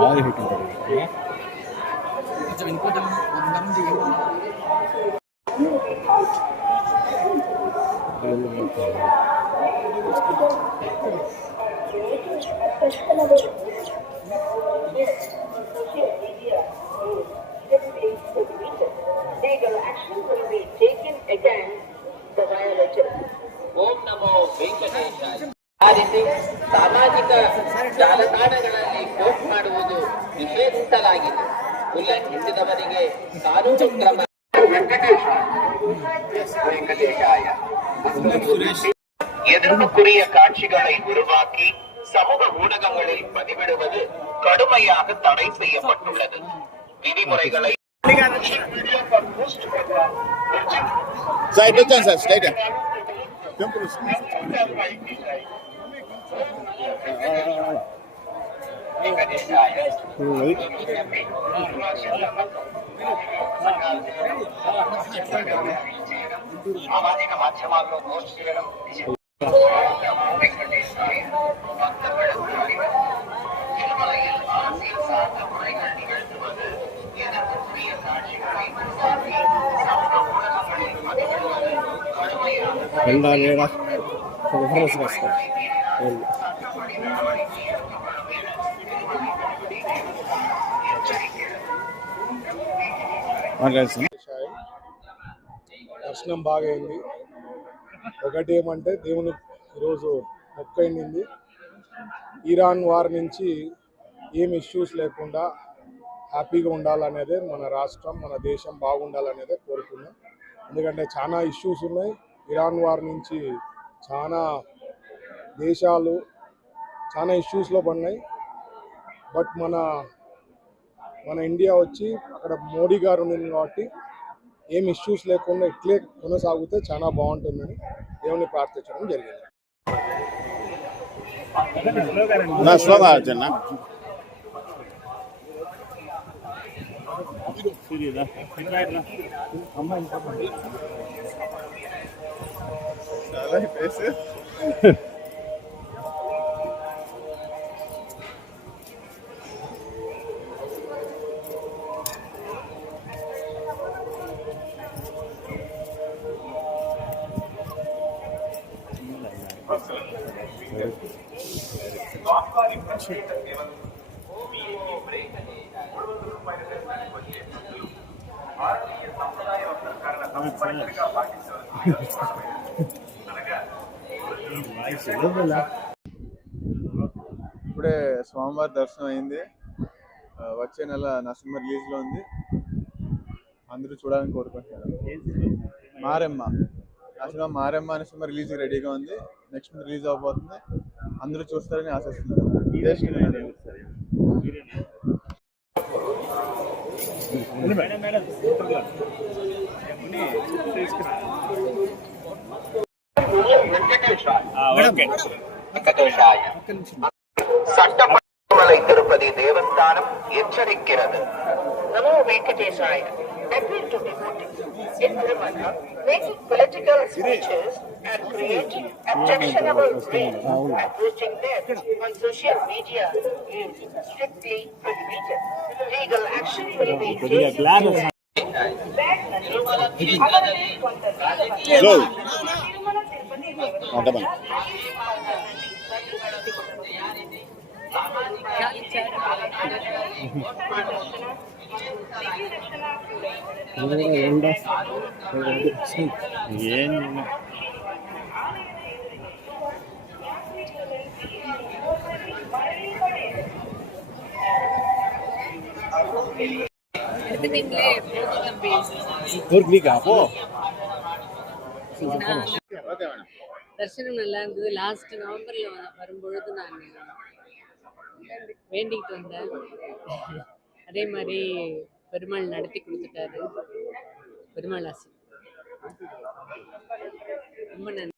ಭಾರಿ ಹಿಟ್ಟಿದ್ದಾರೆ Legal action will be taken against the violators. Om Namo Venkateshaya. ಆ ರೀತಿ ಸಾಮಾಜಿಕ ಜಾಲತಾಣಗಳಲ್ಲಿ ಪೋಸ್ಟ್ ಮಾಡುವುದು ನಿಷೇಧಿಸಲಾಗಿದೆ. ಉಲ್ಲಂಘಿಸಿದವರಿಗೆ ಕಾನೂನು ಕ್ರಮ. எதிர்ப்புக்குரிய காட்சிகளை உருவாக்கி சமூக ஊடகங்களில் பதிவிடுவது கடுமையாக தடை செய்யப்பட்டுள்ளது. விதிமுறைகளை సామాజిక మాధ్యమాల్లో పోస్ట్ చేయడం திருமலையில் அரசியல் சார்ந்த முறைகள் நிகழ்த்துவது எதிர்ப்புக்குரிய காட்சிகளை உருவாக்கி சமூக ஊடகங்களில் பதிவிடுவது கடுமையாக దర్శనం బాగా అయింది. ఒకటి ఏమంటే దేవుని ఈరోజు మొక్క అయింది. ఇరాన్ వార్ నుంచి ఏం ఇష్యూస్ లేకుండా హ్యాపీగా ఉండాలనేదే మన రాష్ట్రం, మన దేశం బాగుండాలనేదే కోరుకున్నాం. ఎందుకంటే చాలా ఇష్యూస్ ఉన్నాయి. ఇరాన్ వార్ నుంచి చాలా దేశాలు చాలా ఇష్యూస్లో పడినాయి. బట్ మన ఇండియా వచ్చి అక్కడ మోడీ గారు ఉంది కాబట్టి ఏం ఇష్యూస్ లేకుండా ఇట్లే కొనసాగితే చాలా బాగుంటుందని దేవుని ప్రార్థించడం జరిగింది. ఇప్పుడే స్వామివారి దర్శనం అయింది. వచ్చే నెల నవంబర్ రిలీజ్ లో ఉంది. అందరూ చూడాలని కోరుకుంటున్నారు. మారెమ్మ అసలు మారెమ్మ అనే సినిమా రిలీజ్ రెడీగా ఉంది. నెక్స్ట్ మంత్ రిలీజ్ అవబోతుంది. అందరూ చూస్తారని ఆశిస్తున్నారు. சட்டமலை திருப்பதி தேவஸ்தானம் எச்சரிக்கிறது. நமோ வெங்கடேசாய. Appeal to devotees in Tirumala, making political speeches and creating objectionable reels and posting them on social media is strictly prohibited. Legal action will be taken. தரிசனம் நல்லா இருந்தது. லாஸ்ட் நவம்பர்ல வரும்பொழுது நான் வேண்டிக்கிட்டு வந்தேன். அதே மாதிரி பெருமாள் நடத்தி கொடுத்துட்டாரு. பெருமாள் ஆசி. ரொம்ப நன்றி.